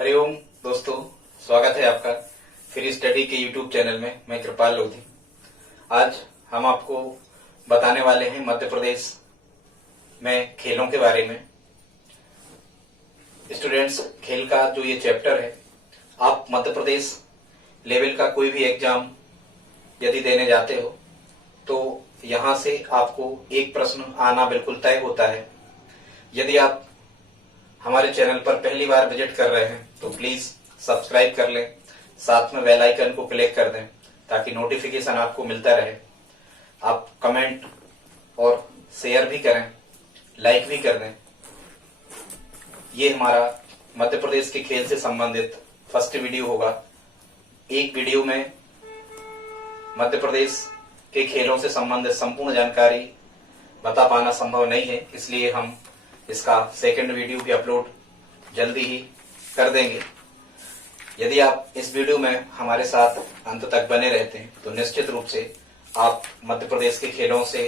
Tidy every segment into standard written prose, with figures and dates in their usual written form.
हरिओम दोस्तों, स्वागत है आपका फ्री स्टडी के यूट्यूब चैनल में। मैं कृपाल लोधी। आज हम आपको बताने वाले हैं मध्य प्रदेश में खेलों के बारे में। स्टूडेंट्स, खेल का जो ये चैप्टर है, आप मध्य प्रदेश लेवल का कोई भी एग्जाम यदि देने जाते हो तो यहाँ से आपको एक प्रश्न आना बिल्कुल तय होता है। यदि आप हमारे चैनल पर पहली बार विजिट कर रहे हैं तो प्लीज सब्सक्राइब कर लें, साथ में बेल आइकन को क्लिक कर दें ताकि नोटिफिकेशन आपको मिलता रहे। आप कमेंट और शेयर भी करें, लाइक भी कर दें। ये हमारा मध्य प्रदेश के खेल से संबंधित फर्स्ट वीडियो होगा। एक वीडियो में मध्य प्रदेश के खेलों से संबंधित संपूर्ण जानकारी बता पाना संभव नहीं है, इसलिए हम इसका सेकंड वीडियो भी अपलोड जल्दी ही कर देंगे। यदि आप इस वीडियो में हमारे साथ अंत तक बने रहते हैं तो निश्चित रूप से आप मध्य प्रदेश के खेलों से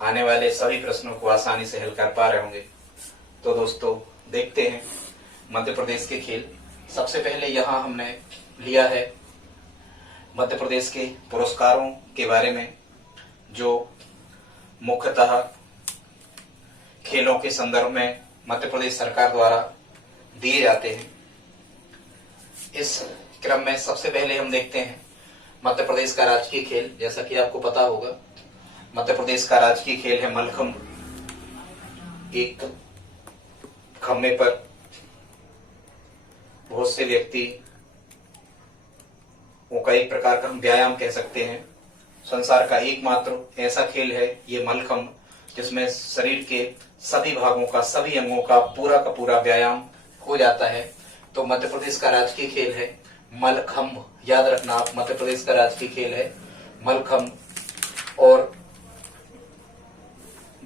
आने वाले सभी प्रश्नों को आसानी से हल कर पा रहे होंगे। तो दोस्तों, देखते हैं मध्य प्रदेश के खेल। सबसे पहले यहाँ हमने लिया है मध्य प्रदेश के पुरस्कारों के बारे में, जो मुख्यतः खेलों के संदर्भ में मध्य प्रदेश सरकार द्वारा दिए जाते हैं। इस क्रम में सबसे पहले हम देखते हैं मध्य प्रदेश का राजकीय खेल। जैसा कि आपको पता होगा, मध्य प्रदेश का राजकीय खेल है मल्लखंब। एक खम्भे पर बहुत से व्यक्ति का एक प्रकार का हम व्यायाम कह सकते हैं। संसार का एकमात्र ऐसा खेल है ये मल्लखंब, जिसमें शरीर के सभी भागों का, सभी अंगों का पूरा व्यायाम हो जाता है। तो मध्य प्रदेश का राजकीय खेल है मल्लखंब। याद रखना आप, मध्य प्रदेश का राजकीय खेल है मल्लखंब। और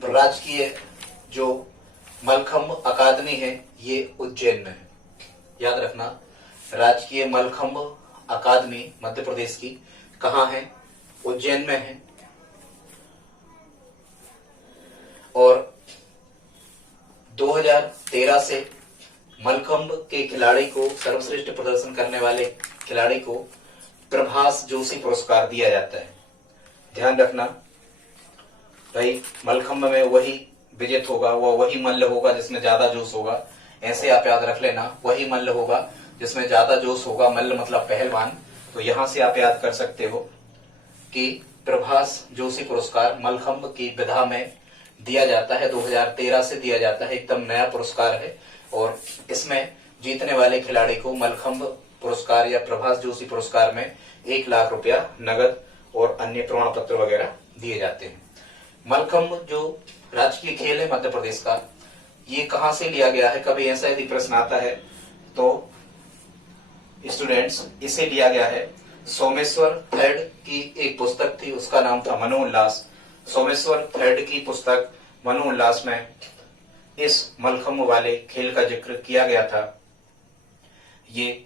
राजकीय जो मल्लखंब अकादमी है ये उज्जैन में है। याद रखना, राजकीय मल्लखंब अकादमी मध्य प्रदेश की कहाँ है? उज्जैन में है। और 2013 से मल्लखंब के खिलाड़ी को, सर्वश्रेष्ठ प्रदर्शन करने वाले खिलाड़ी को प्रभास जोशी पुरस्कार दिया जाता है। ध्यान रखना भाई, मल्लखंब में वही विजेत होगा, वही मल्ल होगा जिसमें ज्यादा जोश होगा। ऐसे आप याद रख लेना, वही मल्ल होगा जिसमें ज्यादा जोश होगा। मल्ल मतलब पहलवान। तो यहां से आप याद कर सकते हो कि प्रभास जोशी पुरस्कार मल्लखंब की विधा में दिया जाता है। 2013 से दिया जाता है, एकदम नया पुरस्कार है। और इसमें जीतने वाले खिलाड़ी को मल्लखंब पुरस्कार या प्रभास जोशी पुरस्कार में 1 लाख रुपया नगद और अन्य प्रमाण पत्र वगैरह दिए जाते हैं। मल्लखंब जो राजकीय खेल है मध्य प्रदेश का, ये कहाँ से लिया गया है? कभी ऐसा यदि प्रश्न आता है तो स्टूडेंट्स, इसे लिया गया है सोमेश्वर थर्ड की एक पुस्तक थी, उसका नाम था मनोउल्लास। सोमेश्वर थर्ड की पुस्तक मनोउल्लास में इस मल्लखंब वाले खेल का जिक्र किया गया था। ये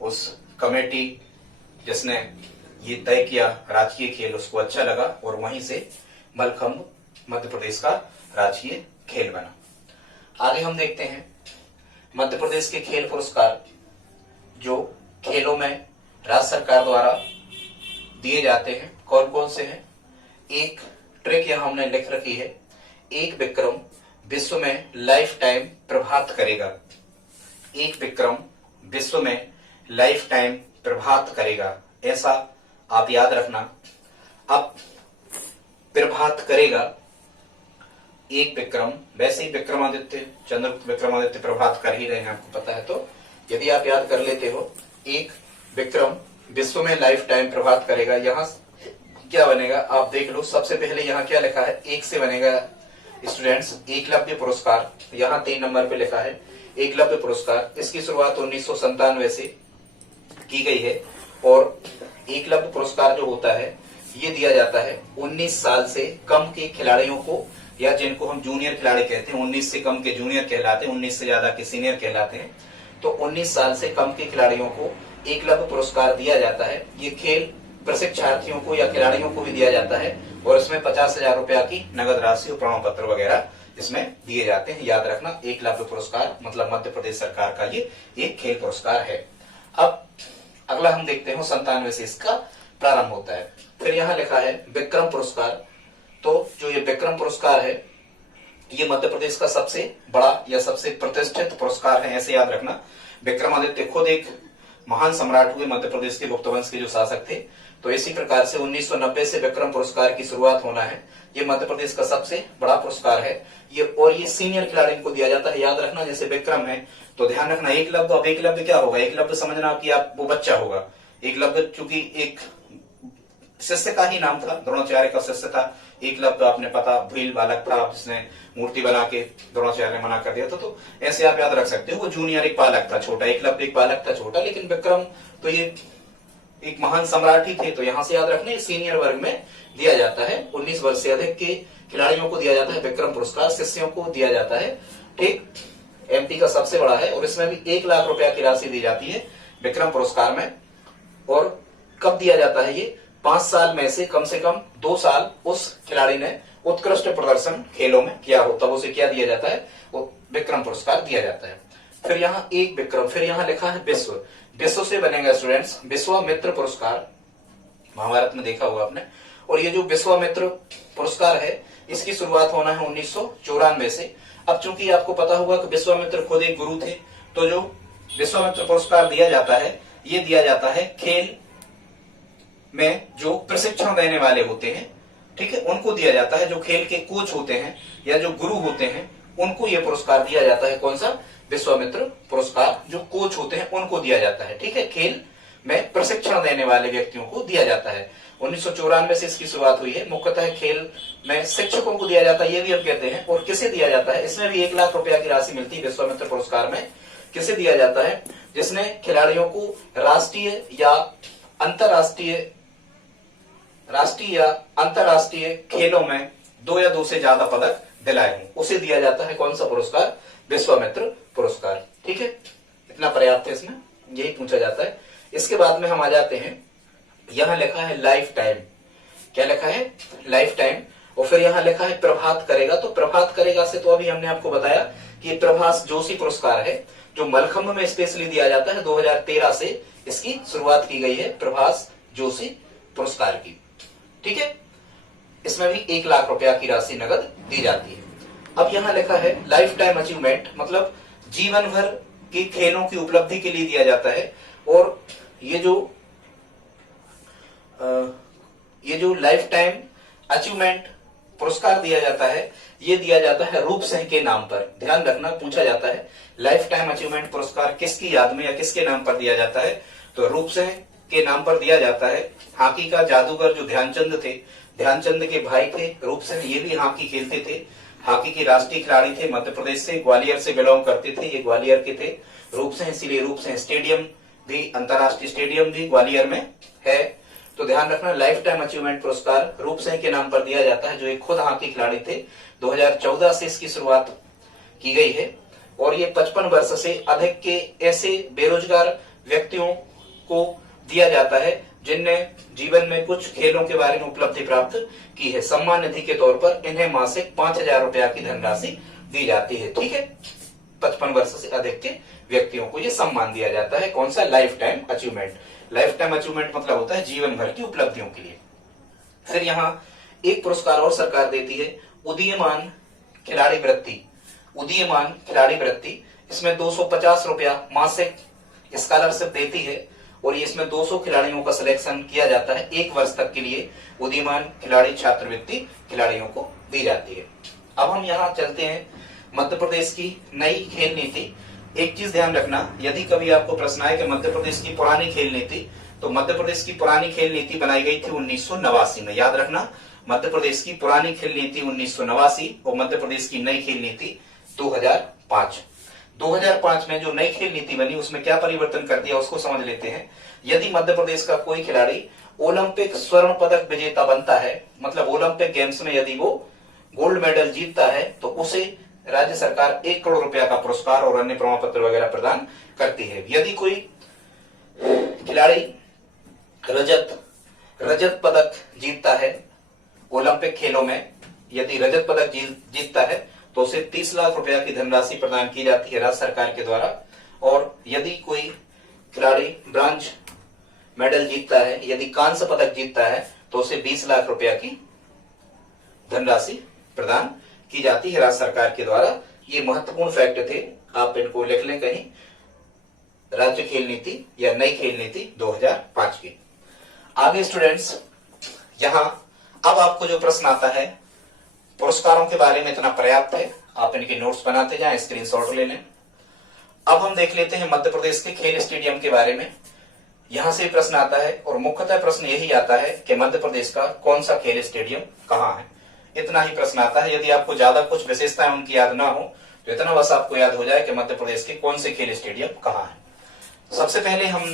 उस कमेटी जिसने ये तय किया राजकीय खेल, उसको अच्छा लगा और वहीं से मल्लखंब मध्य प्रदेश का राजकीय खेल बना। आगे हम देखते हैं मध्य प्रदेश के खेल पुरस्कार जो खेलों में राज्य सरकार द्वारा दिए जाते हैं, कौन कौन से हैं? एक ट्रिक यहां हमने लिख रखी है, एक विक्रम विश्व में लाइफ टाइम प्रभात करेगा। एक विक्रम विश्व में लाइफ टाइम प्रभात करेगा, ऐसा आप याद रखना। अब प्रभात करेगा एक विक्रम, वैसे ही विक्रमादित्य, चंद्रगुप्त विक्रमादित्य प्रभात कर ही रहे हैं, आपको पता है। तो यदि आप याद कर लेते हो, एक विक्रम विश्व में लाइफ टाइम प्रभात करेगा, यहां क्या बनेगा आप देख लो। सबसे पहले यहाँ क्या लिखा है? एक से बनेगा स्टूडेंट्स एकलव्य पुरस्कार। यहाँ 3 नंबर पे लिखा है एकलव्य पुरस्कार। इसकी शुरुआत 1997 से की गई है। और एकलव्य पुरस्कार जो होता है ये दिया जाता है 19 साल से कम के खिलाड़ियों को, या जिनको हम जूनियर खिलाड़ी कहते हैं। 19 से कम के जूनियर कहलाते हैं, 19 से ज्यादा के सीनियर कहलाते हैं। तो 19 साल से कम के खिलाड़ियों को एकलव्य पुरस्कार दिया जाता है। ये खेल प्रशिक्षार्थियों को या खिलाड़ियों को भी दिया जाता है और इसमें 50,000 रुपया की नगद राशि और प्रमाण पत्र वगैरह इसमें दिए जाते हैं। याद रखना, एकलव्य पुरस्कार मतलब मध्य प्रदेश सरकार का ये एक खेल पुरस्कार है। अब अगला हम देखते हैं 97 से इसका प्रारंभ होता है। फिर यहाँ लिखा है विक्रम पुरस्कार। तो जो ये विक्रम पुरस्कार है ये मध्य प्रदेश का सबसे बड़ा या सबसे प्रतिष्ठित पुरस्कार है, ऐसे याद रखना। विक्रमादित्य खुद एक महान सम्राट हुए मध्य प्रदेश के गुप्त वंश के जो शासक थे। तो इसी प्रकार से 1990 से विक्रम पुरस्कार की शुरुआत होना है। ये मध्य प्रदेश का सबसे बड़ा पुरस्कार है ये, और ये सीनियर खिलाड़ी को दिया जाता है। याद रखना, जैसे विक्रम है तो ध्यान रखना एकलव्य। अब एकलव्य क्या होगा? एकलव्य समझना कि आप वो बच्चा होगा। एकलव्य चूंकि एक शिष्य का ही नाम था, द्रोणाचार्य का शिष्य था एकलव्य। आपने पता भील बालक था जिसने मूर्ति बना के द्रोणाचार्य ने मना कर दिया था। तो ऐसे आप याद रख सकते हो, वो जूनियर एक बालक था छोटा, एकलव्य एक बालक था छोटा, लेकिन विक्रम तो ये एक महान सम्राट ही थे। तो यहां से याद रखना सीनियर वर्ग में दिया जाता है। 19 वर्ष से अधिक के खिलाड़ियों को दिया जाता है विक्रम पुरस्कार, शिष्यों को दिया जाता है। ठीक, एमपी का सबसे बड़ा है और इसमें भी 1 लाख रुपया की राशि दी जाती है विक्रम पुरस्कार में। और कब दिया जाता है ये? 5 साल में से कम 2 साल उस खिलाड़ी ने उत्कृष्ट प्रदर्शन खेलों में किया हो, तब उसे क्या दिया जाता है? वो विक्रम पुरस्कार दिया जाता है। फिर यहाँ एक विक्रम, फिर यहाँ लिखा है विश्व। विश्व से बनेगा स्टूडेंट्स विश्वामित्र पुरस्कार, महाभारत में देखा होगा आपने। और ये जो विश्वामित्र पुरस्कार है इसकी शुरुआत होना है 1994 से। अब चूंकि आपको पता होगा कि विश्वामित्र खुद एक गुरु थे, तो जो विश्वामित्र पुरस्कार दिया जाता है ये दिया जाता है खेल में जो प्रशिक्षण देने वाले होते हैं, ठीक है, उनको दिया जाता है। जो खेल के कोच होते हैं या जो गुरु होते हैं उनको ये पुरस्कार दिया जाता है। कौन सा? विश्वामित्र पुरस्कार। जो कोच होते हैं उनको दिया जाता है, ठीक है, खेल में प्रशिक्षण देने वाले व्यक्तियों को दिया जाता है। 1994 से इसकी शुरुआत हुई है। मुख्यतः खेल में शिक्षकों को दिया जाता है, ये भी हम कहते हैं। और किसे दिया जाता है? इसमें भी 1 लाख रुपया की राशि मिलती है विश्वामित्र पुरस्कार में। किसे दिया जाता है? जिसने खिलाड़ियों को राष्ट्रीय या अंतरराष्ट्रीय खेलों में 2 या 2 से ज्यादा पदक दिलाए हों, उसे दिया जाता है। कौन सा पुरस्कार? विश्वामित्र पुरस्कार। ठीक है, इतना पर्याप्त है, इसमें यही पूछा जाता है। इसके बाद में हम आ जाते हैं, यहां लिखा है लाइफ टाइम। क्या लिखा है? Life time. और फिर यहां लिखा है प्रभात करेगा। तो प्रभात करेगा से तो अभी हमने आपको बताया कि ये प्रभास जोशी पुरस्कार है जो मलखंभ में स्पेशली दिया जाता है। 2013 से इसकी शुरुआत की गई है प्रभास जोशी पुरस्कार की। ठीक है, इसमें भी 1 लाख रुपया की राशि नगद दी जाती है। अब यहां लिखा है लाइफ टाइम अचीवमेंट, मतलब जीवन भर की खेलों की उपलब्धि के लिए दिया जाता है। और ये जो लाइफ टाइम अचीवमेंट पुरस्कार दिया जाता है ये दिया जाता है रूप सिंह के नाम पर। ध्यान रखना, पूछा जाता है लाइफ टाइम अचीवमेंट पुरस्कार किसकी याद में या किसके नाम पर दिया जाता है? तो रूप सिंह के नाम पर दिया जाता है। हॉकी का जादूगर जो ध्यानचंद थे, ध्यानचंद के भाई थे रूप सिंह, ये भी हॉकी खेलते थे। हॉकी के राष्ट्रीय खिलाड़ी थे, मध्य प्रदेश से, ग्वालियर से बिलोंग करते थे, ये ग्वालियर के थे रूप सिंह, इसीलिए रूप सिंह स्टेडियम भी, अंतरराष्ट्रीय स्टेडियम भी ग्वालियर में है। तो ध्यान रखना, लाइफ टाइम अचीवमेंट पुरस्कार रूप सिंह के नाम पर दिया जाता है जो एक खुद हॉकी खिलाड़ी थे। 2014 से इसकी शुरुआत की गई है। और ये 55 वर्ष से अधिक के ऐसे बेरोजगार व्यक्तियों को दिया जाता है जिनने जीवन में कुछ खेलों के बारे में उपलब्धि प्राप्त की है। सम्मान निधि के तौर पर इन्हें मासिक 5,000 रुपया की धनराशि दी जाती है। ठीक है, 55 वर्ष से अधिक के व्यक्तियों को ये सम्मान दिया जाता है। कौन सा? Life time achievement. Life time achievement मतलब होता है जीवन भर की उपलब्धियों के लिए। फिर यहाँ एक पुरस्कार और सरकार देती है, उदीयमान खिलाड़ी वृत्ति। उदीयमान खिलाड़ी वृत्ति, इसमें 250 रुपया मासिक स्कॉलरशिप देती है। और ये इसमें 200 खिलाड़ियों का सिलेक्शन किया जाता है 1 वर्ष तक के लिए। उदीयमान खिलाड़ी छात्रवृत्ति खिलाड़ियों को दी जाती है। अब हम यहाँ चलते हैं मध्य प्रदेश की नई खेल नीति। एक चीज ध्यान रखना, यदि कभी आपको प्रश्न आए कि मध्य प्रदेश की पुरानी खेल नीति, तो मध्य प्रदेश की पुरानी खेल नीति बनाई गई थी 1989 में। याद रखना, मध्य प्रदेश की पुरानी खेल नीति 1989 और मध्य प्रदेश की नई खेल नीति 2005। 2005 में जो नई खेल नीति बनी उसमें क्या परिवर्तन कर दिया उसको समझ लेते हैं। यदि मध्य प्रदेश का कोई खिलाड़ी ओलंपिक स्वर्ण पदक विजेता बनता है, मतलब ओलंपिक गेम्स में यदि वो गोल्ड मेडल जीतता है, तो उसे राज्य सरकार 1 करोड़ रुपया का पुरस्कार और अन्य प्रमाण पत्र वगैरह प्रदान करती है। यदि कोई खिलाड़ी रजत पदक जीतता है ओलंपिक खेलों में, यदि रजत पदक जीतता है तो उसे 30 लाख रुपया की धनराशि प्रदान की जाती है राज्य सरकार के द्वारा। और यदि कोई खिलाड़ी ब्रॉन्ज मेडल जीतता है, यदि कांस्य पदक जीतता है, तो उसे 20 लाख रुपया की धनराशि प्रदान की जाती है राज्य सरकार के द्वारा। ये महत्वपूर्ण फैक्ट थे, आप इनको लिख लें कहीं, राज्य खेल नीति या नई खेल नीति 2005 की। आगे स्टूडेंट्स, यहां अब आपको जो प्रश्न आता है पुरस्कारों के बारे में इतना पर्याप्त है, आप इनके नोट्स बनाते जाएं, स्क्रीनशॉट ले लें। अब हम देख लेते हैं मध्य प्रदेश के खेल स्टेडियम के बारे में। यहां से प्रश्न आता है और मुख्यतः प्रश्न यही आता है कि मध्य प्रदेश का कौन सा खेल स्टेडियम कहां है, इतना ही प्रश्न आता है। यदि आपको ज्यादा कुछ विशेषताएं उनकी याद ना हो तो इतना बस आपको याद हो जाए कि मध्य प्रदेश के कौन से खेल स्टेडियम कहां है। सबसे पहले हम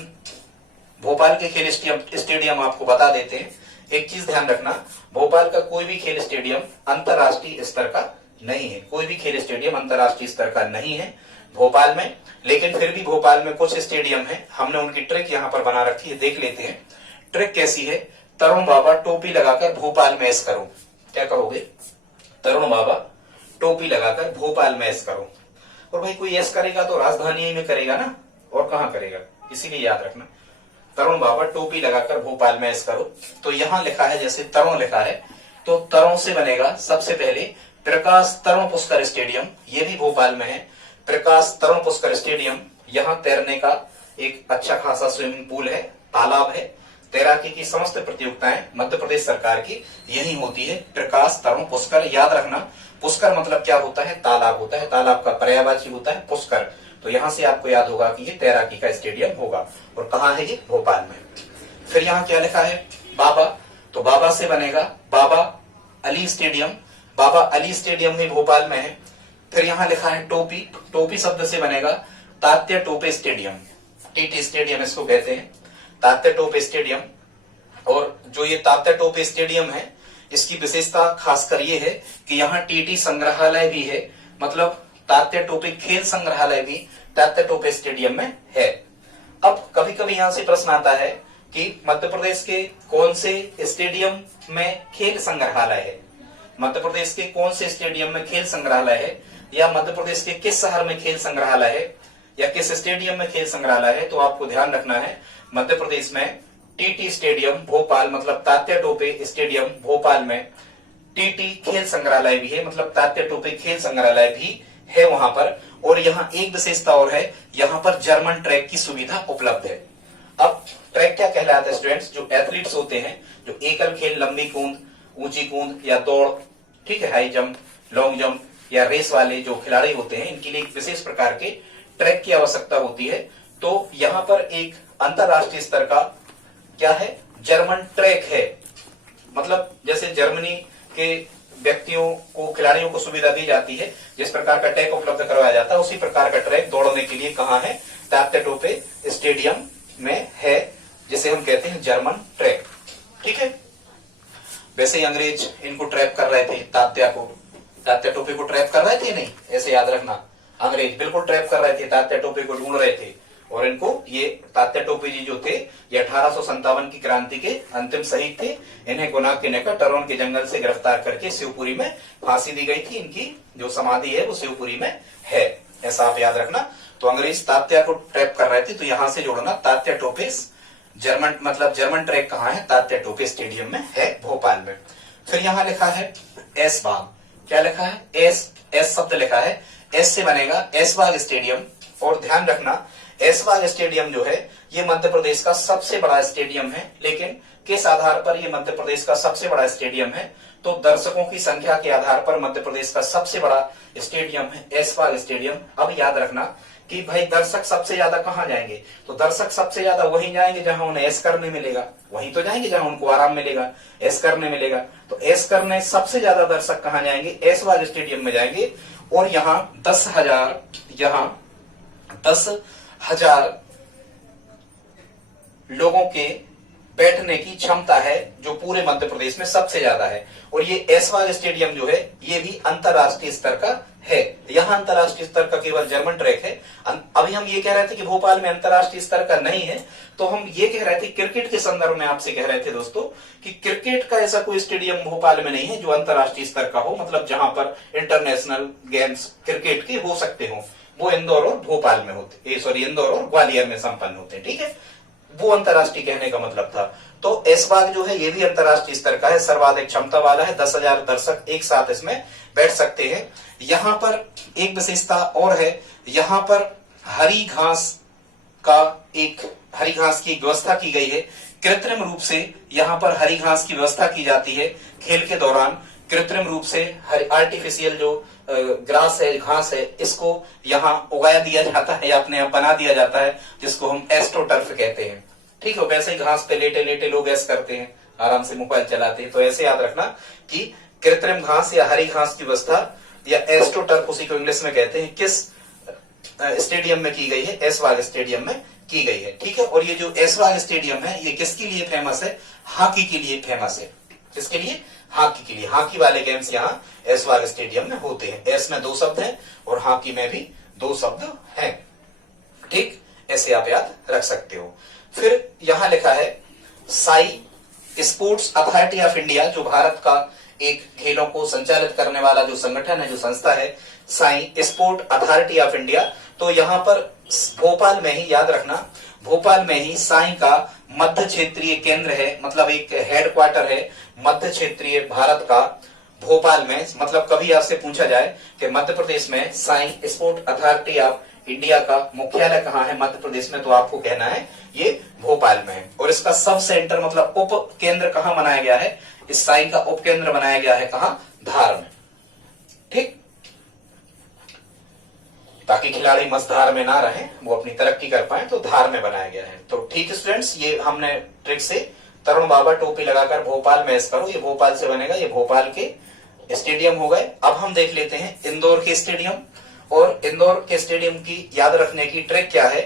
भोपाल के खेल स्टेडियम आपको बता देते हैं। एक चीज ध्यान रखना, भोपाल का कोई भी खेल स्टेडियम अंतरराष्ट्रीय स्तर का नहीं है, कोई भी खेल स्टेडियम अंतरराष्ट्रीय स्तर का नहीं है भोपाल में। लेकिन फिर भी भोपाल में कुछ स्टेडियम है, हमने उनकी ट्रिक यहाँ पर बना रखी है, देख लेते हैं। ट्रिक कैसी है? तरुण बाबा टोपी लगाकर भोपाल में ऐश करो। क्या कहोगे? तरुण बाबा टोपी लगाकर भोपाल में ऐश करो। और भाई कोई ऐश करेगा तो राजधानी में करेगा ना, और कहां करेगा, इसीलिए याद रखना तरुण बाबा टोपी लगाकर भोपाल में ऐश करो। तो यहां लिखा है, जैसे तरुण लिखा है तो तरुण से बनेगा सबसे पहले प्रकाश तरुण पुष्कर स्टेडियम, ये भी भोपाल में है। प्रकाश तरुण पुष्कर स्टेडियम, यहाँ तैरने का एक अच्छा खासा स्विमिंग पूल है, तालाब है। तैराकी की समस्त प्रतियोगिताएं मध्य प्रदेश सरकार की यही होती है, प्रकाश तरुण पुष्कर। याद रखना, पुष्कर मतलब क्या होता है? तालाब होता है, तालाब का पर्यायवाची होता है पुष्कर। तो यहां से आपको याद होगा कि ये तैराकी का स्टेडियम होगा। और कहां है ये? भोपाल में। फिर यहाँ क्या लिखा है? बाबा, तो बाबा से बनेगा बाबा अली स्टेडियम, बाबा अली स्टेडियम भी भोपाल में है। फिर यहाँ लिखा है टोपी, टोपी शब्द से बनेगा Tatya Tope stadium, TT stadium इसको कहते हैं, तात्या टोपे स्टेडियम। और जो ये तात्या टोपे स्टेडियम है, इसकी विशेषता खासकर ये है कि यहाँ टीटी संग्रहालय भी है, मतलब तात्या टोपे खेल संग्रहालय भी तात्या टोपे स्टेडियम में है। अब कभी कभी यहाँ से प्रश्न आता है कि मध्य प्रदेश के कौन से स्टेडियम में खेल संग्रहालय है, मध्य प्रदेश के कौन से स्टेडियम में खेल संग्रहालय है, या मध्य प्रदेश के किस शहर में खेल संग्रहालय है, या किस स्टेडियम में खेल संग्रहालय है। तो आपको ध्यान रखना है, मध्य प्रदेश में टीटी स्टेडियम भोपाल, मतलब तात्या टोपे स्टेडियम भोपाल में टीटी खेल संग्रहालय भी है, मतलब तात्या टोपे खेल संग्रहालय भी है वहां पर। और यहाँ एक विशेषता और है, यहाँ पर जर्मन ट्रैक की सुविधा उपलब्ध है। अब ट्रैक क्या कहलाता है स्टूडेंट्स? जो एथलीट्स होते हैं, जो एकल खेल, लंबी कूद, ऊंची कूद या दौड़, ठीक है, हाई जंप, लॉन्ग जंप या रेस वाले जो खिलाड़ी होते हैं, इनके लिए एक विशेष प्रकार के ट्रैक की आवश्यकता होती है। तो यहाँ पर एक अंतरराष्ट्रीय स्तर का क्या है? जर्मन ट्रैक है। मतलब जैसे जर्मनी के व्यक्तियों को, खिलाड़ियों को सुविधा दी जाती है, जिस प्रकार का ट्रैक उपलब्ध करवाया जाता है, उसी प्रकार का ट्रैक दौड़ने के लिए कहाँ है? तात्या टोपे स्टेडियम में है, जिसे हम कहते हैं जर्मन ट्रैक। ठीक है, वैसे ही अंग्रेज इनको ट्रैप कर रहे थे, तात्या टोपे को ट्रैप कर रहे थे, नहीं, ऐसे याद रखना, अंग्रेज बिल्कुल ट्रैप कर रहे थे, तात्या टोपे को ढूंढ रहे थे। और इनको ये तात्या टोपे जी जो थे, ये 1857 की क्रांति के अंतिम शहीद थे। इन्हें गुना के निकट टरोन के जंगल से गिरफ्तार करके शिवपुरी में फांसी दी गई थी। इनकी जो समाधि है वो शिवपुरी में है, ऐसा आप याद रखना। तो अंग्रेज तात्या को ट्रैप कर रहे थे, तो यहां से जोड़ना तात्या टोपे जर्मन, मतलब जर्मन ट्रैक कहाँ है? तात्या टोपे स्टेडियम में है, भोपाल में। फिर यहाँ लिखा है ऐशबाग, क्या लिखा है? एस शब्द लिखा है, एस से बनेगा ऐशबाग स्टेडियम। और ध्यान रखना, ऐशबाग स्टेडियम जो है ये मध्य प्रदेश का सबसे बड़ा स्टेडियम है। लेकिन किस आधार पर ये मध्य प्रदेश का सबसे बड़ा स्टेडियम है? तो दर्शकों की संख्या के आधार पर मध्य प्रदेश का सबसे बड़ा स्टेडियम है ऐशबाग स्टेडियम। अब याद रखना कि भाई दर्शक सबसे ज्यादा कहाँ जाएंगे? तो दर्शक सबसे ज्यादा वहीं जाएंगे जहां उन्हें ऐश करने मिलेगा, वहीं तो जाएंगे जहां उनको आराम मिलेगा, ऐश करने मिलेगा। तो ऐश करने सबसे ज्यादा दर्शक कहाँ जाएंगे? ऐशबाग स्टेडियम में जाएंगे। और यहाँ 10,000 लोगों के बैठने की क्षमता है, जो पूरे मध्य प्रदेश में सबसे ज्यादा है। और ये ऐशबाग स्टेडियम जो है ये भी अंतरराष्ट्रीय स्तर का है। यहाँ अंतरराष्ट्रीय स्तर का केवल जर्मन ट्रैक है, अभी हम ये कह रहे थे कि भोपाल में अंतर्राष्ट्रीय स्तर का नहीं है, तो हम ये कह रहे थे क्रिकेट के संदर्भ में आपसे कह रहे थे दोस्तों कि क्रिकेट का ऐसा कोई स्टेडियम भोपाल में नहीं है जो अंतर्राष्ट्रीय स्तर का हो, मतलब जहां पर इंटरनेशनल गेम्स क्रिकेट के हो सकते हो, वो इंदौर और भोपाल में होते, सॉरी इंदौर और ग्वालियर में संपन्न होते हैं। ठीक है, वो अंतर्राष्ट्रीय कहने का मतलब था। तो ऐशबाग जो है ये भी अंतर्राष्ट्रीय स्तर का है, सर्वाधिक क्षमता वाला है, 10,000 दर्शक एक साथ इसमें बैठ सकते हैं। यहाँ पर एक विशेषता और है, यहाँ पर हरी घास की एक व्यवस्था की गई है, कृत्रिम रूप से यहाँ पर हरी घास की व्यवस्था की जाती है। खेल के दौरान कृत्रिम रूप से आर्टिफिशियल जो ग्रास है, घास है, इसको यहाँ उगाया दिया जाता है या अपने आप बना दिया जाता है, जिसको हम एस्ट्रोटर्फ कहते हैं। ठीक है, वैसे ही घास पे लेटे लेटे लोग ऐसे करते हैं, आराम से मोबाइल चलाते हैं, तो ऐसे याद रखना कि कृत्रिम घास या हरी घास की व्यवस्था या एस्ट्रोटर्फ उसी को इंग्लिश में कहते हैं, किस स्टेडियम में की गई है? ऐशबाग स्टेडियम में की गई है। ठीक है, और ये जो ऐशबाग स्टेडियम है ये किसके लिए फेमस है? हॉकी के लिए फेमस है। किसके लिए? हॉकी के लिए। हॉकी वाले गेम्स यहाँ ऐशबाग स्टेडियम में होते हैं। ऐश में 2 शब्द हैं और हॉकी में भी 2 शब्द हैं। ठीक, ऐसे आप याद रख सकते हो। फिर यहां लिखा है Sai sports authority of India, जो भारत का एक खेलों को संचालित करने वाला जो संगठन है, जो संस्था है, Sai sport authority of India. तो यहाँ पर भोपाल में ही याद रखना, भोपाल में ही साई का मध्य क्षेत्रीय केंद्र है, मतलब एक हेडक्वार्टर है मध्य क्षेत्रीय भारत का भोपाल में। मतलब कभी आपसे पूछा जाए कि मध्य प्रदेश में Sai sport authority of India का मुख्यालय कहाँ है मध्य प्रदेश में, तो आपको कहना है ये भोपाल में है। और इसका सब सेंटर मतलब उप केंद्र कहाँ बनाया गया है? इस साई का उप केंद्र बनाया गया है कहाँ? धार में। ठीक, ताकि खिलाड़ी मस्त धार में ना रहे, वो अपनी तरक्की कर पाए, तो धार में बनाया गया है। तो ठीक स्टूडेंट्स, ये हमने ट्रिक से तरुण बाबा टोपी लगाकर भोपाल मैच करो, ये भोपाल से बनेगा, ये भोपाल के स्टेडियम हो गए। अब हम देख लेते हैं इंदौर के स्टेडियम, और इंदौर के स्टेडियम की याद रखने की ट्रिक क्या है?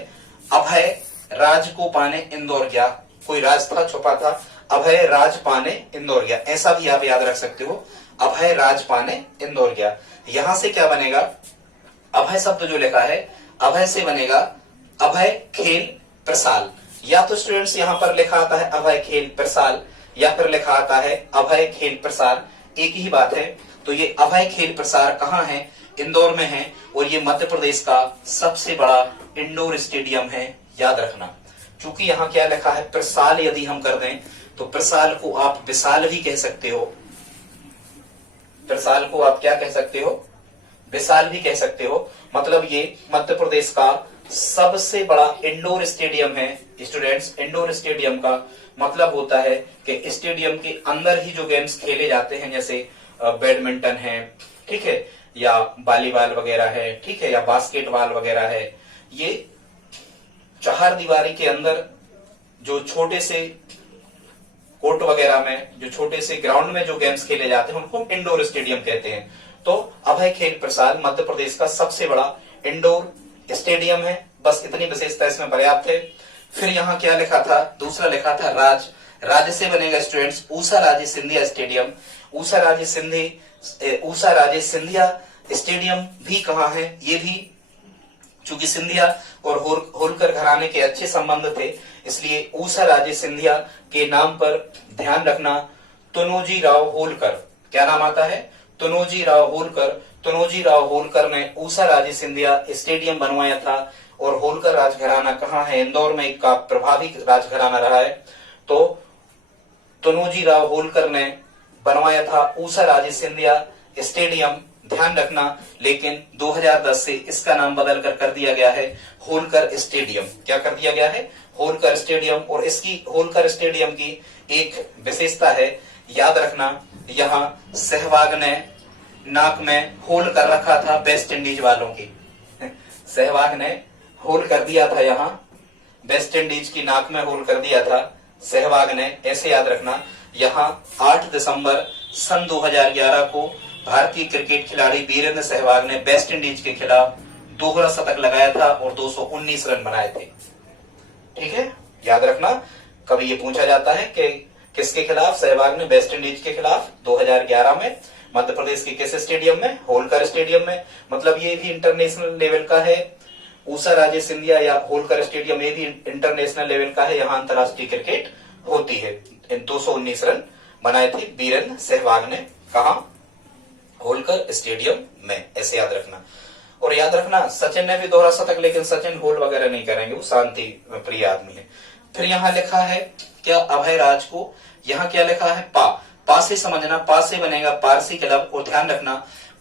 अभय राज को पाने इंदौर गया, कोई राज था छुपा था, अभय राज पाने इंदौर गया, ऐसा भी आप याद रख सकते हो, अभय राज पाने इंदौर गया। यहां से क्या बनेगा? अभय शब्द जो लिखा है, अभय से बनेगा अभय खेल प्रसाल, या तो स्टूडेंट्स यहां पर लिखा आता है अभय खेल प्रसाल, या फिर लिखा आता है अभय खेल प्रसार, एक ही बात है। तो ये अभय खेल प्रसार कहाँ है? इंदौर में है, और ये मध्य प्रदेश का सबसे बड़ा इंडोर स्टेडियम है, याद रखना। क्योंकि यहाँ क्या लिखा है? प्रसाल यदि हम कर दें तो प्रसाल को आप विशाल भी कह सकते हो, प्रसाल को आप क्या कह सकते हो? विशाल भी कह सकते हो। मतलब ये मध्य प्रदेश का सबसे बड़ा इंडोर स्टेडियम है स्टूडेंट्स। इंडोर स्टेडियम का मतलब होता है कि स्टेडियम के अंदर ही जो गेम्स खेले जाते हैं, जैसे बैडमिंटन है, ठीक है, या वॉलीबॉल वगैरह है, ठीक है, या बास्केटबॉल वगैरह है, ये चार दीवारी के अंदर जो छोटे से कोर्ट वगैरह में, जो छोटे से ग्राउंड में जो गेम्स खेले जाते हैं, उनको इंडोर स्टेडियम कहते हैं। तो अभय खेल प्रसाद मध्य प्रदेश का सबसे बड़ा इंडोर स्टेडियम है। बस इतनी विशेषता इसमें पर्याप्त है। फिर यहाँ क्या लिखा था? दूसरा लिखा था राज, राज्य से बनेगा students Usha Raje Scindia stadium. Usha Raje Scindia stadium भी कहाँ है? ये भी चूंकि सिंधिया और होलकर घराने के अच्छे संबंध थे, इसलिए ऊषा राजे सिंधिया के नाम पर ध्यान रखना तनोजी राव होलकर, क्या नाम आता है? तनोजी राव होलकर। तनोजी राव होलकर ने ऊषा राजे सिंधिया स्टेडियम बनवाया था। और होलकर राजघराना कहाँ है? इंदौर में का प्रभावी राजघराना रहा है। तो तनोजी राव होलकर ने बनवाया था ऊषा राजे सिंधिया स्टेडियम, ध्यान रखना। लेकिन 2010 से इसका नाम बदल कर दिया गया है होलकर स्टेडियम। क्या कर दिया गया है? होलकर स्टेडियम। और इसकी होलकर स्टेडियम की एक विशेषता है, याद रखना, यहाँ सहवाग ने नाक में होल कर रखा था वेस्ट इंडीज वालों की। सहवाग ने होल कर दिया था, यहाँ वेस्ट इंडीज की नाक में होल कर दिया था सहवाग ने, ऐसे याद रखना। यहाँ 8 दिसंबर सन 2011 को भारतीय क्रिकेट खिलाड़ी वीरेंद्र सहवाग ने वेस्ट इंडीज के खिलाफ दोहरा शतक लगाया था और 219 रन बनाए थे। ठीक है, याद रखना। कभी ये पूछा जाता है कि किसके खिलाफ? सहवाग ने वेस्ट इंडीज के खिलाफ 2011 में मध्य प्रदेश के किस स्टेडियम में? होलकर स्टेडियम में। मतलब ये भी इंटरनेशनल लेवल का है ऊषा राजे सिंधिया या होलकर स्टेडियम, ये भी इंटरनेशनल लेवल का है, यहाँ अंतरराष्ट्रीय क्रिकेट होती है। 219 रन बनाए थे वीरेंद्र सहवाग ने, कहा? होलकर स्टेडियम में, ऐसे याद रखना। और याद रखना सचिन ने भी दोहरा शतक, लेकिन सचिन होल वगैरह नहीं करेंगे, वो शांति प्रिय आदमी है। फिर यहाँ लिखा है क्या अभय राज को, यहाँ क्या लिखा है? पा से समझना, पा से बनेगा पारसी क्लब। और ध्यान रखना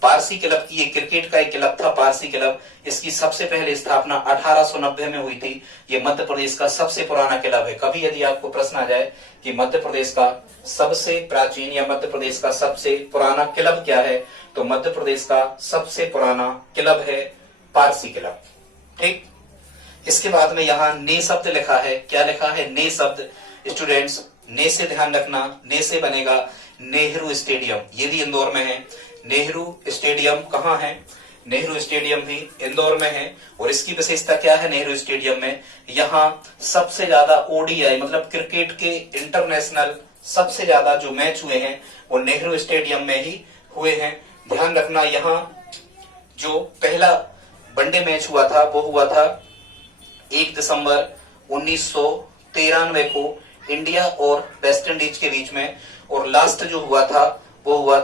पारसी क्लब की, ये क्रिकेट का एक क्लब था पारसी क्लब, इसकी सबसे पहले स्थापना 1890 में हुई थी। ये मध्य प्रदेश का सबसे पुराना क्लब है। कभी यदि आपको प्रश्न आ जाए कि मध्य प्रदेश का सबसे प्राचीन या मध्य प्रदेश का सबसे पुराना क्लब क्या है, तो मध्य प्रदेश का सबसे पुराना क्लब है पारसी क्लब। ठीक, इसके बाद में यहाँ ने शब्द लिखा है, क्या लिखा है? ने शब्द। स्टूडेंट्स ने से ध्यान रखना, ने से बनेगा नेहरू स्टेडियम, ये भी इंदौर में है। नेहरू स्टेडियम कहाँ है? नेहरू स्टेडियम भी इंदौर में है। और इसकी विशेषता क्या है नेहरू स्टेडियम में? यहाँ सबसे ज्यादा ओडीआई मतलब क्रिकेट के इंटरनेशनल सबसे ज्यादा जो मैच हुए हैं वो नेहरू स्टेडियम में ही हुए हैं। ध्यान रखना यहाँ जो पहला वनडे मैच हुआ था वो हुआ था 1 दिसंबर 1993 को इंडिया और वेस्ट इंडीज के बीच में। और लास्ट जो हुआ था वो हुआ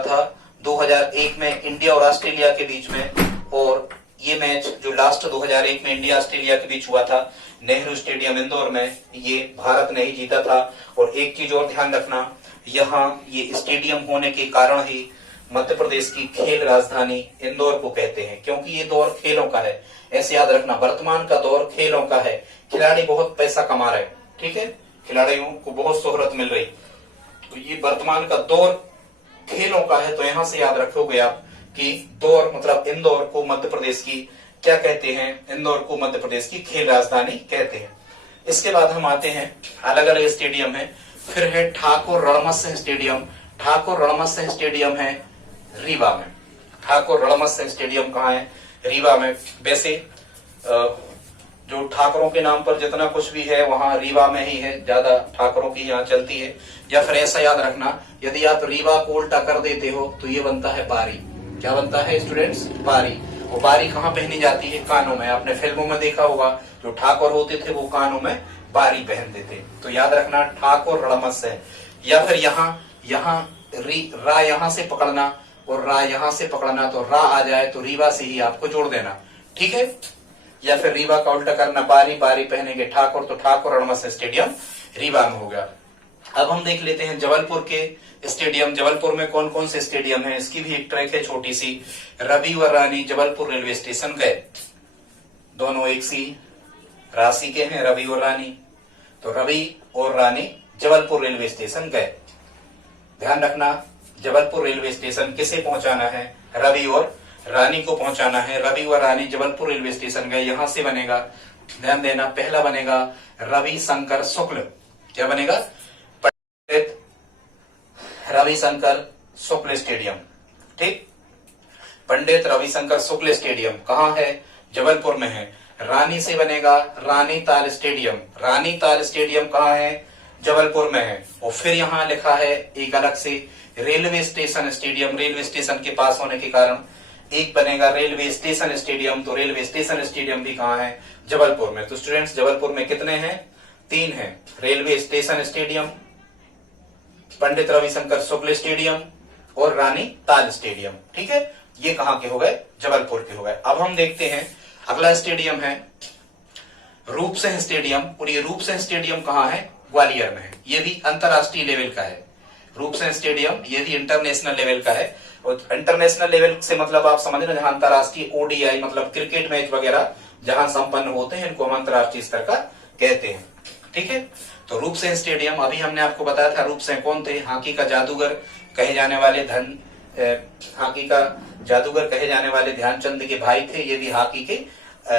था 2001 में इंडिया और ऑस्ट्रेलिया के बीच में। और ये मैच जो लास्ट 2001 में इंडिया ऑस्ट्रेलिया के बीच हुआ था नेहरू स्टेडियम इंदौर में, ये भारत ने ही जीता था। और एक चीज और ध्यान रखना, यहाँ ये स्टेडियम होने के कारण ही मध्य प्रदेश की खेल राजधानी इंदौर को कहते हैं, क्योंकि ये दौर खेलों का है। ऐसे याद रखना वर्तमान का दौर खेलों का है, खिलाड़ी बहुत पैसा कमा रहे, ठीक है, खिलाड़ियों को बहुत शोहरत मिल रही, तो ये वर्तमान का दौर खेलों का है। तो यहां से याद रखोगे आप कि दौर मतलब इंदौर को मध्य प्रदेश की क्या कहते हैं? इंदौर को मध्य प्रदेश की खेल राजधानी कहते हैं। इसके बाद हम आते हैं अलग अलग स्टेडियम है। फिर है ठाकुर रणमत्स्य स्टेडियम। ठाकुर रणमत्स्य स्टेडियम है रीवा में। ठाकुर रणमत्स्य स्टेडियम कहाँ है? रीवा में। वैसे जो ठाकुरों के नाम पर जितना कुछ भी है वहां रीवा में ही है, ज्यादा ठाकुरों की यहाँ चलती है। या फिर ऐसा याद रखना यदि आप रीवा को उल्टा कर देते हो तो ये बनता है बारी। क्या बनता है स्टूडेंट्स? बारी। और बारी कहाँ पहनी जाती है? कानों में। आपने फिल्मों में देखा होगा जो ठाकुर होते थे वो कानों में बारी पहनते थे। तो याद रखना ठाकुर रणमत्स्य। या फिर यहाँ रा यहाँ से पकड़ना और रा यहाँ से पकड़ना, तो रा आ जाए तो रीवा से ही आपको जोड़ देना, ठीक है। या फिर रीवा का उल्टा करना, बारी बारी पहनेंगे ठाकुर, तो ठाकुर रणमत्स्य स्टेडियम रीवा में हो गया। अब हम देख लेते हैं जबलपुर के स्टेडियम। जबलपुर में कौन कौन से स्टेडियम है, इसकी भी एक ट्रैक है छोटी सी। रवि और रानी जबलपुर रेलवे स्टेशन गए, दोनों एक सी राशि के हैं रवि और रानी, तो रवि और रानी जबलपुर रेलवे स्टेशन गए। ध्यान रखना जबलपुर रेलवे स्टेशन किसे पहुंचाना है? रवि और रानी को पहुंचाना है। रवि और रानी जबलपुर रेलवे स्टेशन गए। यहां से बनेगा, ध्यान देना, पहला बनेगा रवि शंकर शुक्ल। क्या बनेगा? पंडित रविशंकर शुक्ल स्टेडियम, ठीक। पंडित रविशंकर शुक्ल स्टेडियम कहाँ है? जबलपुर में है। रानी से बनेगा रानी ताल स्टेडियम। रानी ताल स्टेडियम कहाँ है? जबलपुर में है। और फिर यहाँ लिखा है एक अलग से railway station stadium, railway station के पास होने के कारण एक बनेगा रेलवे स्टेशन स्टेडियम। तो रेलवे स्टेशन स्टेडियम भी कहाँ है? जबलपुर में। तो स्टूडेंट्स जबलपुर में कितने हैं? 3 हैं, railway station stadium, Pandit Ravishankar Shukla stadium और रानी ताल स्टेडियम, ठीक है। ये कहाँ के हो गए? जबलपुर के हो गए। अब हम देखते हैं अगला स्टेडियम है रूपसिंह स्टेडियम। और ये रूपसिंह स्टेडियम कहाँ है? ग्वालियर में है। ये भी अंतरराष्ट्रीय लेवल का है। रूपसिंह स्टेडियम ये भी इंटरनेशनल लेवल का है। और इंटरनेशनल लेवल से मतलब आप समझ रहे, जहां अंतरराष्ट्रीय ओडीआई मतलब क्रिकेट मैच वगैरह जहां संपन्न होते हैं इनको हम अंतरराष्ट्रीय स्तर का कहते हैं, ठीक है। तो रूपसिंह स्टेडियम, अभी हमने आपको बताया था रूपसिंह कौन थे? हॉकी का जादूगर कहे जाने वाले हॉकी का जादूगर कहे जाने वाले ध्यानचंद के भाई थे। ये भी हॉकी के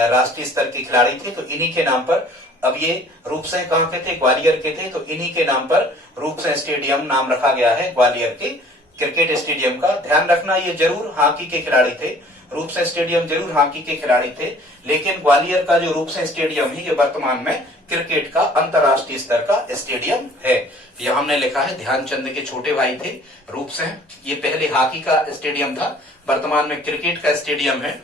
राष्ट्रीय स्तर के खिलाड़ी थे। तो इन्हीं के नाम पर अब ये रूपसिंह कहाँ के थे? ग्वालियर के थे। तो इन्हीं के नाम पर रूपसिंह स्टेडियम नाम रखा गया है ग्वालियर के क्रिकेट स्टेडियम का। ध्यान रखना ये जरूर हॉकी के खिलाड़ी थे, रूपसिंह स्टेडियम जरूर हॉकी के खिलाड़ी थे, लेकिन ग्वालियर का जो रूपसिंह स्टेडियम है ये वर्तमान में क्रिकेट का अंतरराष्ट्रीय स्तर का स्टेडियम है। यह हमने लिखा है ध्यानचंद के छोटे भाई थे रूपसिंह। ये पहले हॉकी का स्टेडियम था, वर्तमान में क्रिकेट का स्टेडियम है।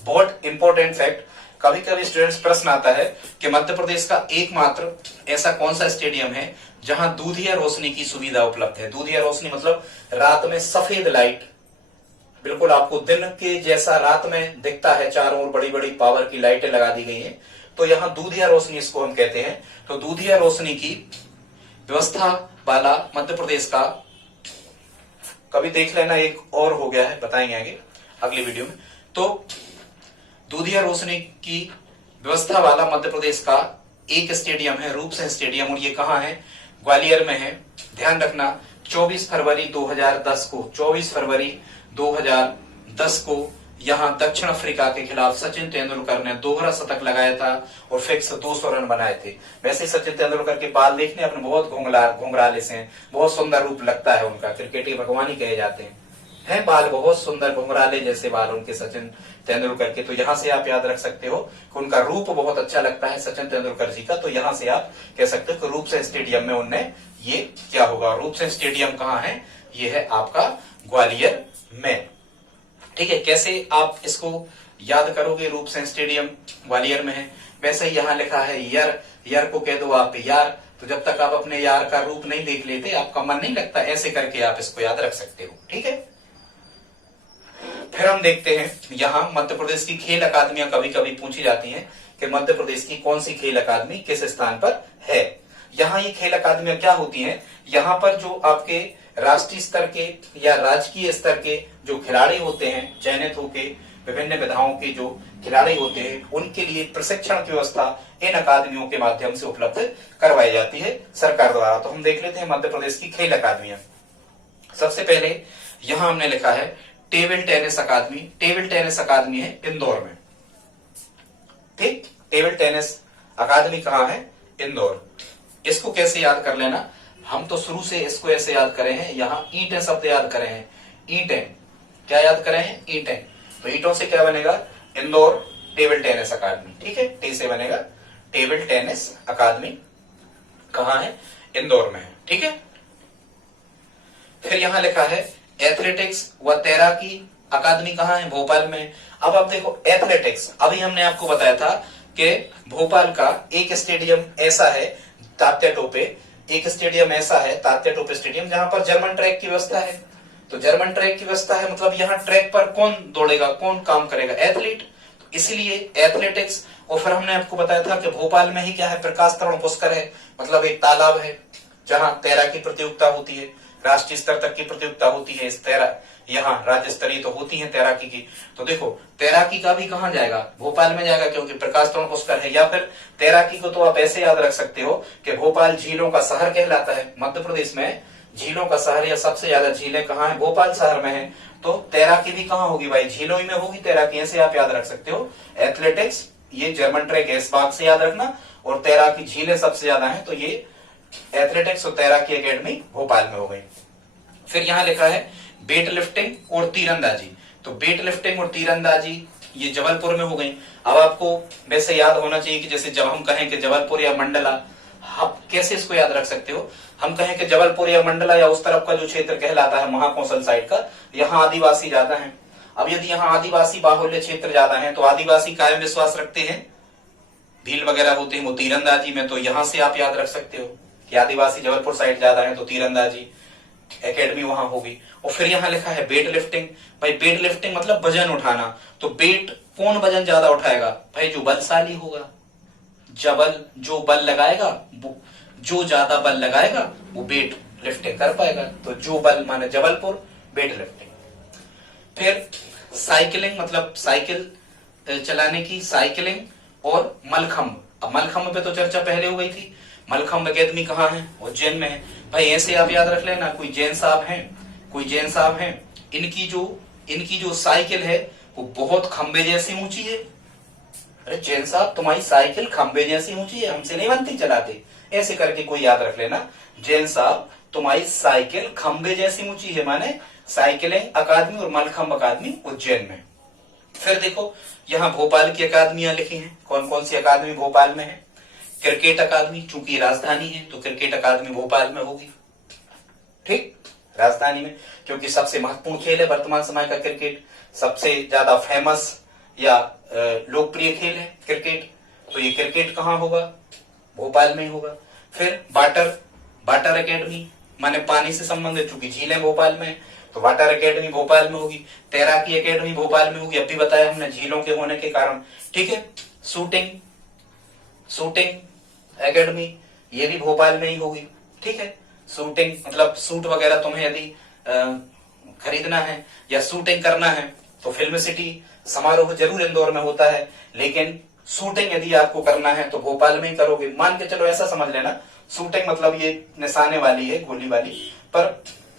बहुत इंपॉर्टेंट फैक्ट, कभी कभी स्टूडेंट्स प्रश्न आता है कि मध्य प्रदेश का एकमात्र ऐसा कौन सा स्टेडियम है जहां दूधिया रोशनी की सुविधा उपलब्ध है। दूधिया रोशनी मतलब रात में सफेद लाइट, बिल्कुल आपको दिन के जैसा रात में दिखता है, चारों ओर बड़ी बड़ी पावर की लाइटें लगा दी गई हैं, तो यहां दूधिया रोशनी इसको हम कहते हैं। तो दूधिया रोशनी की व्यवस्था वाला मध्य प्रदेश का, कभी देख लेना, एक और हो गया है, बताएंगे आगे अगली वीडियो में। तो दूधिया रोशनी की व्यवस्था वाला मध्य प्रदेश का एक स्टेडियम है रूपसिंह स्टेडियम, और ये कहाँ है, ग्वालियर में है। ध्यान रखना 24 फरवरी 2010 को, 24 फरवरी 2010 को यहां दक्षिण अफ्रीका के खिलाफ सचिन तेंदुलकर ने दोहरा शतक लगाया था और फिक्स 200 रन बनाए थे। वैसे सचिन तेंदुलकर के बाल देखने अपने बहुत घुंघराले से हैं, बहुत सुंदर रूप लगता है उनका, क्रिकेट के भगवान ही कहे जाते हैं बाल बहुत सुंदर घुंघराले जैसे बाल उनके सचिन तेंदुलकर के। तो यहां से आप याद रख सकते हो कि उनका रूप बहुत अच्छा लगता है सचिन तेंदुलकर जी का। तो यहां से आप कह सकते हो कि रूपसिंह स्टेडियम में उनने ये क्या होगा। रूपसिंह स्टेडियम कहाँ है, ये है आपका ग्वालियर में। ठीक है, कैसे आप इसको याद करोगे, रूपसिंह स्टेडियम ग्वालियर में है। वैसे ही यहाँ लिखा है यर को कह दो आप यार, तो जब तक आप अपने यार का रूप नहीं देख लेते आपका मन नहीं लगता, ऐसे करके आप इसको याद रख सकते हो। ठीक है, फिर हम देखते हैं यहाँ मध्य प्रदेश की खेल अकादमियां कभी कभी पूछी जाती हैं कि मध्य प्रदेश की कौन सी खेल अकादमी किस स्थान पर है। यहाँ ये खेल अकादमियां क्या होती हैं, यहाँ पर जो आपके राष्ट्रीय स्तर के या राजकीय स्तर के जो खिलाड़ी होते हैं, चयनित होके विभिन्न विधाओं के जो खिलाड़ी होते हैं, उनके लिए प्रशिक्षण की व्यवस्था इन अकादमियों के माध्यम से उपलब्ध करवाई जाती है सरकार द्वारा। तो हम देख लेते हैं मध्य प्रदेश की खेल अकादमियां। सबसे पहले यहां हमने लिखा है table tennis academy. Table tennis academy है इंदौर में। ठीक, टेबल टेनिस अकादमी कहाँ है, इंदौर। इसको कैसे याद कर लेना, हम तो शुरू से इसको ऐसे याद करे हैं, यहाँ ईंटें शब्द याद करे हैं, ईंटें क्या याद करे हैं, ईंटें। तो ईंटों से क्या बनेगा, इंदौर टेबल टेनिस अकादमी। ठीक है, टी से बनेगा टेबल टेनिस अकादमी, कहाँ है, इंदौर में है। ठीक है, फिर यहां लिखा है एथलेटिक्स व तैराकी अकादमी कहाँ है, भोपाल में। अब आप देखो एथलेटिक्स, अभी हमने आपको बताया था कि भोपाल का एक स्टेडियम ऐसा है तात्या टोपे, एक स्टेडियम ऐसा है तात्या टोपे स्टेडियम, जहां पर जर्मन ट्रैक की व्यवस्था है। तो जर्मन ट्रैक की व्यवस्था है मतलब यहाँ ट्रैक पर कौन दौड़ेगा, कौन काम करेगा, एथलीट। तो इसलिए एथलेटिक्स। और फिर हमने आपको बताया था कि भोपाल में ही क्या है, प्रकाश तरुण पुष्कर है, मतलब एक तालाब है जहां तैराकी प्रतियोगिता होती है, राष्ट्रीय स्तर तक की प्रतियोगिता होती है। इस यहाँ राज्य स्तरीय तो होती है तैराकी की। तो देखो तैराकी का भी कहाँ जाएगा, भोपाल में जाएगा, क्योंकि प्रकाश तरुण पुष्कर है। या फिर तैराकी को तो आप ऐसे याद रख सकते हो कि भोपाल झीलों का शहर कहलाता है। मध्य प्रदेश में झीलों का शहर या सबसे ज्यादा झीलें कहाँ है, भोपाल शहर में है। तो तैराकी भी कहाँ होगी भाई, झीलों ही में होगी तैराकी, ऐसे आप याद रख सकते हो। एथलेटिक्स ये जर्मन ट्रैक है, इस बात से याद रखना। और तैराकी झीलें सबसे ज्यादा है, तो ये एथलेटिक्स और तैराकी एकेडमी भोपाल में हो गई। फिर यहाँ लिखा है वेट लिफ्टिंग और तीरंदाजी। तो वेट लिफ्टिंग और तीरंदाजी ये जबलपुर में हो गई। अब आपको वैसे याद होना चाहिए कि जैसे जब हम कहें कि जबलपुर या मंडला, आप कैसे इसको याद रख सकते हो, हम कहें कि जबलपुर या मंडला या उस तरफ का जो क्षेत्र कहलाता है महाकौशल साइड का, यहाँ आदिवासी ज्यादा है। अब यदि यहाँ आदिवासी बाहुल्य क्षेत्र ज्यादा है तो आदिवासी कायम विश्वास रखते हैं, भील वगैरह होते हैं वो तीरंदाजी में। तो यहां से आप याद रख सकते हो कि आदिवासी जबलपुर साइड ज्यादा है तो तीरंदाजी एकेडमी वहां होगी। और फिर यहाँ लिखा है वेट लिफ्टिंग। भाई वेट लिफ्टिंग मतलब वजन उठाना। तो वेट कौन वजन ज्यादा उठाएगा, भाई जो बलशाली होगा, जो बल लगाएगा, जो ज्यादा बल लगाएगा वो वेट लिफ्टिंग कर पाएगा। तो जो बल माने जबलपुर, वेट लिफ्टिंग। फिर साइकिलिंग मतलब साइकिल चलाने की, साइकिलिंग और मलखंब। अब मलखंब पे तो चर्चा पहले हो गई थी। मलखंब अकेदमी कहाँ है, उज्जैन में है। भाई ऐसे आप याद रख लेना, कोई जैन साहब हैं, इनकी जो साइकिल है वो बहुत खंबे जैसी ऊंची है। अरे जैन साहब तुम्हारी साइकिल खंबे जैसी ऊंची है, हमसे नहीं बनती चलाते, ऐसे करके कोई याद रख लेना, जैन साहब तुम्हारी साइकिल खंबे जैसी ऊंची है, माने साइकिलिंग अकादमी और मलखंब अकादमी उज्जैन में। फिर देखो यहाँ भोपाल की अकादमियां लिखी हैं, कौन कौन सी अकादमी भोपाल में है। क्रिकेट अकादमी, चूंकि राजधानी है तो क्रिकेट अकादमी भोपाल में होगी। ठीक, राजधानी में, क्योंकि सबसे महत्वपूर्ण खेल है वर्तमान समय का क्रिकेट, सबसे ज्यादा फेमस या लोकप्रिय खेल है क्रिकेट। तो ये क्रिकेट कहाँ होगा? भोपाल में ही होगा। फिर वाटर एकेडमी माने पानी से संबंधित, चूंकि झीलें भोपाल में, तो वाटर एकेडमी भोपाल में होगी। तैराकी एकेडमी भोपाल में होगी, अब भी बताया हमने झीलों के होने के कारण। ठीक है, शूटिंग एकेडमी ये भी भोपाल में ही होगी। ठीक है, शूटिंग मतलब सूट वगैरह तुम्हें यदि खरीदना है या शूटिंग करना है तो फिल्म सिटी समारोह जरूर इंदौर में होता है, लेकिन शूटिंग यदि आपको करना है तो भोपाल में ही करोगे। मान के चलो ऐसा समझ लेना, शूटिंग मतलब ये निशाने वाली है, गोली वाली, पर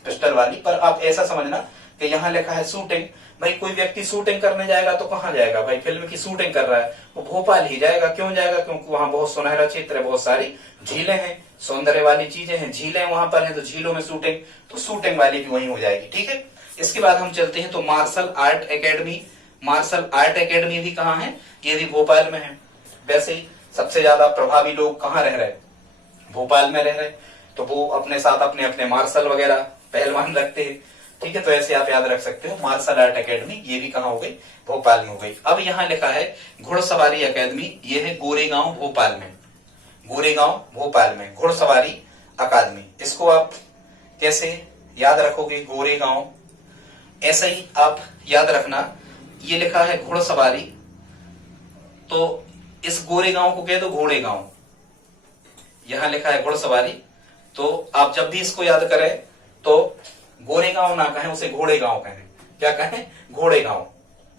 पिस्टल वाली, पर आप ऐसा समझना कि यहाँ लिखा है शूटिंग। भाई कोई व्यक्ति शूटिंग करने जाएगा तो कहाँ जाएगा? भाई फिल्म की शूटिंग कर रहा है वो भोपाल ही जाएगा। क्यों जाएगा? क्योंकि वहां बहुत सुनहरा क्षेत्र है, बहुत सारी झीलें हैं, सौंदर्य वाली चीजें हैं, झीलें वहां पर हैं, तो झीलों में शूटिंग, तो शूटिंग वाली भी वहीं हो जाएगी। ठीक है, इसके बाद हम चलते हैं तो मार्शल आर्ट एकेडमी भी कहाँ है? ये भी भोपाल में है। वैसे ही सबसे ज्यादा प्रभावी लोग कहाँ रह रहे? भोपाल में रह रहे, तो वो अपने साथ अपने अपने मार्शल वगैरह पहलवान रखते हैं। ठीक है, तो ऐसे आप याद रख सकते हो। मार्शल आर्ट एकेडमी ये भी कहाँ हो गई? भोपाल में हो गई। अब यहाँ लिखा है घुड़सवारी एकेडमी, ये है गोरेगांव भोपाल में घुड़सवारी अकादमी। इसको आप कैसे याद रखोगे? गोरेगांव, ऐसे ही आप याद रखना, ये लिखा है घुड़सवारी, तो इस गोरेगांव को कह दो घोड़ेगांव। यहां लिखा है घुड़सवारी, तो आप जब भी इसको याद करें तो गोरेगांव ना कहें, उसे घोड़ेगांव कहें। क्या कहें? घोड़ेगांव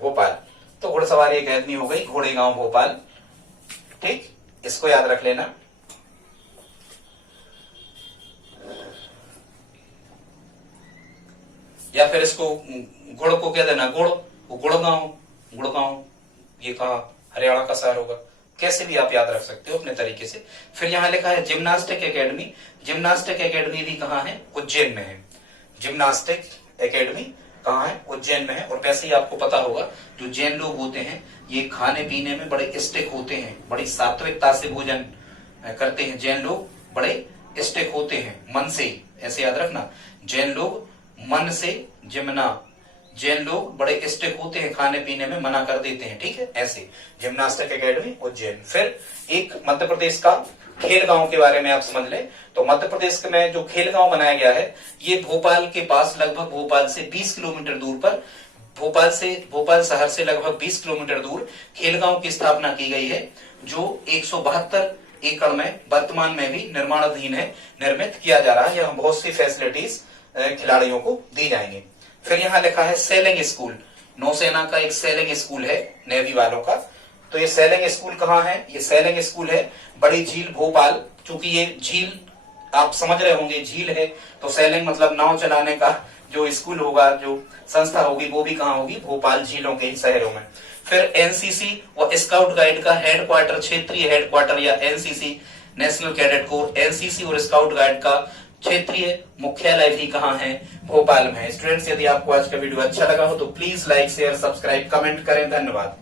भोपाल। तो घुड़सवारी अकेडमी हो गई घोड़ेगांव भोपाल। ठीक, इसको याद रख लेना। या फिर इसको गुड़ को कह देना गुड़, गुड़गांव, ये कहा हरियाणा का शहर होगा। कैसे भी आप याद रख सकते हो अपने तरीके से। फिर यहाँ लिखा है जिम्नास्टिक एकेडमी भी कहाँ है? उज्जैन में है। जिम्नास्टिक एकेडमी कहाँ है? उज्जैन में है। और वैसे ही आपको पता होगा जो जैन लोग होते हैं ये खाने पीने में बड़े स्टिक होते हैं, बड़ी सात्विकता से भोजन करते हैं। जैन लोग बड़े स्टिक होते हैं मन से, ऐसे याद रखना, जैन लोग मन से जिम्ना, जैन लोग बड़े स्टिक होते हैं, खाने पीने में मना कर देते हैं। ठीक है, ऐसे जिम्नास्टिक एकेडमी उज्जैन। फिर एक मध्य प्रदेश का खेल गांव के बारे में आप समझ लें, तो मध्य प्रदेश में जो खेल गांव बनाया गया है ये भोपाल के पास, लगभग भोपाल से 20 किलोमीटर दूर पर, भोपाल शहर से लगभग 20 किलोमीटर दूर खेल गांव की स्थापना की गई है, जो 172 एकड़ में वर्तमान में भी निर्माणाधीन है, निर्मित किया जा रहा है। यहाँ बहुत सी फैसिलिटीज खिलाड़ियों को दी जाएंगी। फिर यहाँ लिखा है सेलिंग स्कूल, नौसेना का एक सेलिंग स्कूल है नेवी वालों का। तो ये सेलिंग स्कूल कहाँ है? ये सेलिंग स्कूल है बड़ी झील भोपाल। चूंकि ये झील आप समझ रहे होंगे, झील है तो सेलिंग मतलब नाव चलाने का जो स्कूल होगा, जो संस्था होगी, वो भी कहाँ होगी? भोपाल, झीलों के ही शहरों में। फिर एनसीसी और स्काउट गाइड का हेडक्वार्टर, क्षेत्रीय हेडक्वार्टर या NCC national cadet corps, NCC और स्काउट गाइड का क्षेत्रीय मुख्यालय भी कहाँ है? भोपाल में है। स्टूडेंट्स, यदि आपको आज का वीडियो अच्छा लगा हो तो please like, share, subscribe, comment करें। धन्यवाद।